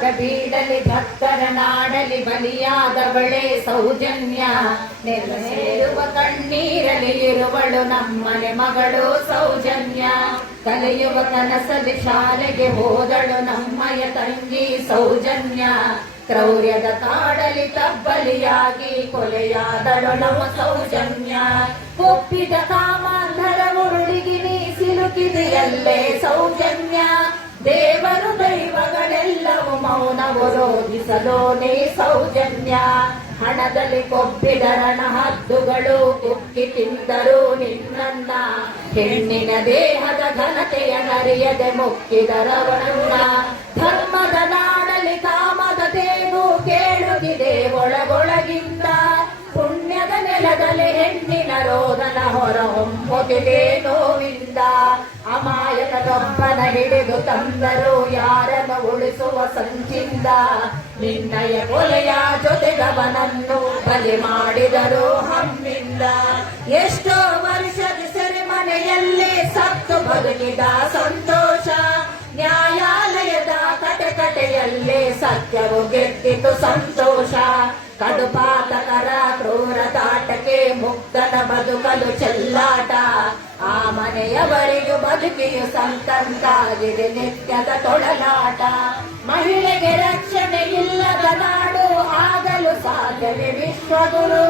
ಧರ್ಮದ ಬೀಡಲಿ ಭಕ್ತರ ನಾಡಲಿ ಬಲಿಯಾದವಳೆ ಸೌಜನ್ಯ. ನೆಲೆಸಿರುವ ಕಣ್ಣೀರಲಿ ಇರುವಳು ನಮ್ಮನೆ ಮಗಳು ಸೌಜನ್ಯ. ಕಲಿಯುವ ಕನಸಲಿ ಶಾಲೆಗೆ ಹೋದಳು ನಮ್ಮಯ ತಂಗಿ ಸೌಜನ್ಯ. ಕ್ರೌರ್ಯದ ಕಾಡಲಿ ತಬ್ಬಲಿಯಾಗಿ ಕೊಲೆಯಾದಳು ನಮ್ಮ ಸೌಜನ್ಯ. ಒಪ್ಪಿದ ಕಾಮಾಂಧರ ಉರುಳಿಗೆ ನೀ ಸಿಲುಕಿದೆಯಲ್ಲೇ ಸೌಜನ್ಯ. ದೇವರು ದೈವಗಳೆಲ್ಲವೂ ಮೌನವು ರೋಧಿಸಲು ನೀ ಸೌಜನ್ಯ. ಹಣದಲ್ಲಿ ಕೊಬ್ಬಿದ ರಣಹದ್ದುಗಳು ಕುಕ್ಕಿ ತಿಂದರು ನಿನ್ನನ್ನ. ಹೆಣ್ಣಿನ ದೇಹದ ಘನತೆಯ ನರಿಯದೆ ಮುಕ್ಕಿದರವನನ್ನ. ಧರ್ಮದ ನಾಡಲಿ ಕಾಮದ ತೇಗು ಕೇಳುತ್ತಿದೆ ಒಳಗೊಳಗಿಂದ. ಪುಣ್ಯದ ನೆಲದಲ್ಲಿ ಹೆಣ್ಣಿನ ರೋದನ ಹೊರ ಹೊಮ್ಮುತ್ತಿದೆ ನೋವಿಂದ. ಅಮಾಯಕನೊಬ್ಬನ ಹಿಡಿದು ತಂದರು ಯಾರನ್ನು ಉಳಿಸುವ ಸಂಚಿಂದ. ನಿನ್ನಯ ಕೊಲೆಯ ಜೊತೆಗವನನ್ನು ಬಲಿ ಮಾಡಿದರು ಹಮ್ಮಿಂದ. ಎಷ್ಟೋ ವರ್ಷದ ಸೆರೆಮನೆಯಲ್ಲಿ ಸತ್ತು ಬದುಕಿದ ಸಂತೋಷ. ನ್ಯಾಯಾಲಯದ ಕಟಕಟೆಯಲ್ಲಿ ಸತ್ಯವು ಗೆದ್ದಿತು ಸಂತೋಷ. ಕಡುಪಾತಕರ ಕ್ರೂರತಾಟಕ್ಕೆ ಮುಕ್ತನ ಬದುಕಲು ಚೆಲ್ಲಾಟ. ಆ ಮನೆಯವರಿಗೂ ಬದುಕಿಯು ಸಂತಂತಾಗಿದೆ ನಿತ್ಯದ ತೊಳಲಾಟ. ಮಹಿಳೆಗೆ ರಕ್ಷಣೆ ಇಲ್ಲದ ನಾಡು ಆಗಲು ಸಾಧ್ಯವೇ ವಿಶ್ವಗುರು.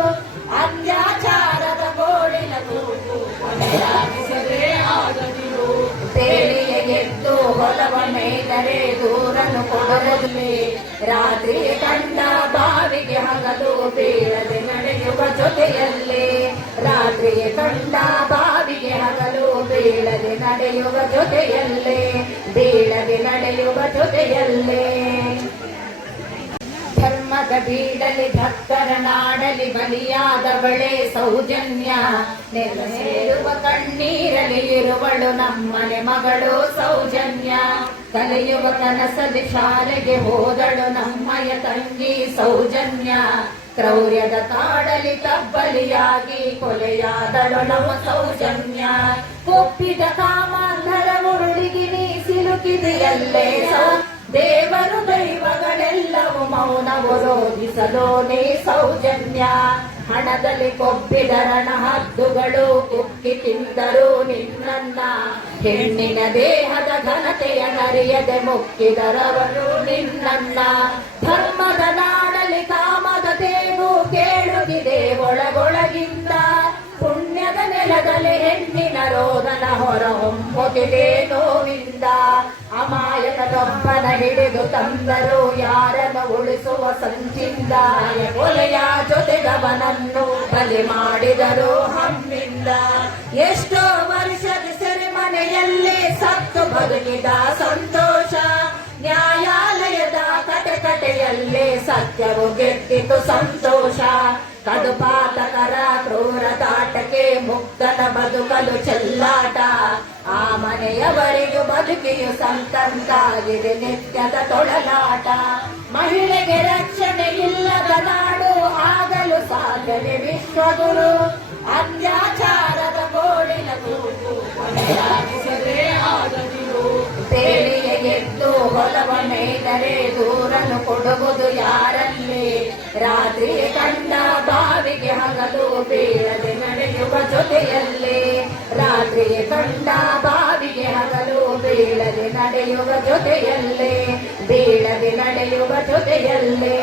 ಅತ್ಯಾಚಾರದ ಗೋಳಿನ ಕೂಗು ಕೊನೆಯಾಗಿಸದೆ ಆಗದಿರು. ಬೇಲಿಯ ಗೆದ್ದು ಹೊಲವ ಮೇದರೆ ದೂರನ್ನು ಕೊಡಲಿ. ರಾತ್ರಿ ಕಂಡ ಬಾವಿಗೆ ಹಗಲು ಬೀಳದೆ ನಡೆಯುವ ಜೊತೆಯಲ್ಲೇ. ರಾತ್ರಿ ಕಂಡ ಬಾವಿಗೆ ಹಗಲು ಬೀಳದೆ ನಡೆಯುವ ಜೊತೆಯಲ್ಲೇ. ಬೀಳದೆ ನಡೆಯುವ ಜೊತೆಯಲ್ಲೇ. ಧರ್ಮದ ಬೀಡಲಿ ಭಕ್ತರ ನಾಡಲಿ ಬಲಿಯಾದವಳೆ ಸೌಜನ್ಯ. ನೆಲೆಸಿರುವ ಕಣ್ಣೀರಲಿ ಇರುವಳು ನಮ್ಮನೆ ಮಗಳು ಸೌಜನ್ಯ. ಕಲಿಯುವ ಕನಸಲಿ ಶಾಲೆಗೆ ಹೋದಳು ನಮ್ಮಯ ತಂಗಿ ಸೌಜನ್ಯ. ಕ್ರೌರ್ಯದ ಕಾಡಲಿ ತಬ್ಬಲಿಯಾಗಿ ಕೊಲೆಯಾದಳು ನಮ್ಮ ಸೌಜನ್ಯ. ಒಪ್ಪಿದ ಕಾಮಾಂಧರ ಉರುಳಿಗೆ ನೀ ಸಿಲುಕಿದೆಯಲ್ಲೇ ದೇವರು ದೈವಗಳೆಲ್ಲವೂ ಮೌನವು ರೋಧಿಸಲು ನೀ ಸೌಜನ್ಯ. ಹಣದಲ್ಲಿ ಕೊಬ್ಬಿದ ರಣಹದ್ದುಗಳು ಕುಕ್ಕಿ ತಿಂದರು ನಿನ್ನನ್ನ. ಹೆಣ್ಣಿನ ದೇಹದ ಘನತೆಯ ನರಿಯದೆ ಮುಕ್ಕಿದರವರು ನಿನ್ನನ್ನ. ಧರ್ಮದ ನಾಡಲಿ ಕಾಮದ ತೇಗು ಕೇಳುತ್ತಿದೆ ಒಳಗೊಳಗಿಂದ. ಪುಣ್ಯದ ನೆಲದಲ್ಲಿ ಹೆಣ್ಣಿನ ರೋದನ ಹೊರ ಹೊಮ್ಮುತ್ತಿದೆ ನೋವಿಂದ. ಅಮಾಯಕನೊಬ್ಬನ ಹಿಡಿದು ತಂದರು ಯಾರನ್ನು ಉಳಿಸುವ ಸಂಚಿಂದ. ಕೊಲೆಯ ಜೊತೆಗವನನ್ನು ಬಲಿ ಮಾಡಿದರು ಹಮ್ಮಿಂದ. ಎಷ್ಟೋ ವರ್ಷದ ಸೆರೆಮನೆಯಲ್ಲಿ ಸತ್ತು ಬದುಕಿದ ಸಂತೋಷ. ನ್ಯಾಯಾಲಯದ ಕಟಕಟೆಯಲ್ಲಿ ಸತ್ಯವು ಗೆದ್ದಿತು ಸಂತೋಷ. ಕಡುಪಾತಕರ ಕ್ರೂರತಾಟಕ್ಕೆ ಮುಕ್ತನ ಬದುಕಲು ಚೆಲ್ಲಾಟ. ಆ ಮನೆಯವರಿಗೂ ಬದುಕಿಯು ಸಂತಂತಾಗಿದೆ ನಿತ್ಯದ ತೊಳಲಾಟ. ಮಹಿಳೆಗೆ ರಕ್ಷಣೆ ಇಲ್ಲದ ನಾಡು ಆಗಲು ಸಾಧ್ಯವೇ ವಿಶ್ವಗುರು. ಅತ್ಯಾಚಾರದ ಗೋಳಿನ ಕೂಗು ಕೊನೆಯಾಗಿಸದೆ ಆಗದಿರು. ಬೇಲಿಯ ಗೆದ್ದು ಹೊಲವ ಮೇದರೆ ದೂರನ್ನು ಕೊಡುವುದು ಯಾರಲ್ಲಿ. ರಾತ್ರಿ ಕಂಡ ಬಾವಿಗೆ ಹಗಲು ಬೀಳದೆ ನಡೆಯುವ ಜೊತೆಯಲ್ಲೇ. ರಾತ್ರಿ ಕಂಡ ಬಾವಿಗೆ ಹಗಲು ಬೀಳದೆ ನಡೆಯುವ ಜೊತೆಯಲ್ಲೇ. ಬೀಳದೆ ನಡೆಯುವ ಜೊತೆಯಲ್ಲೇ.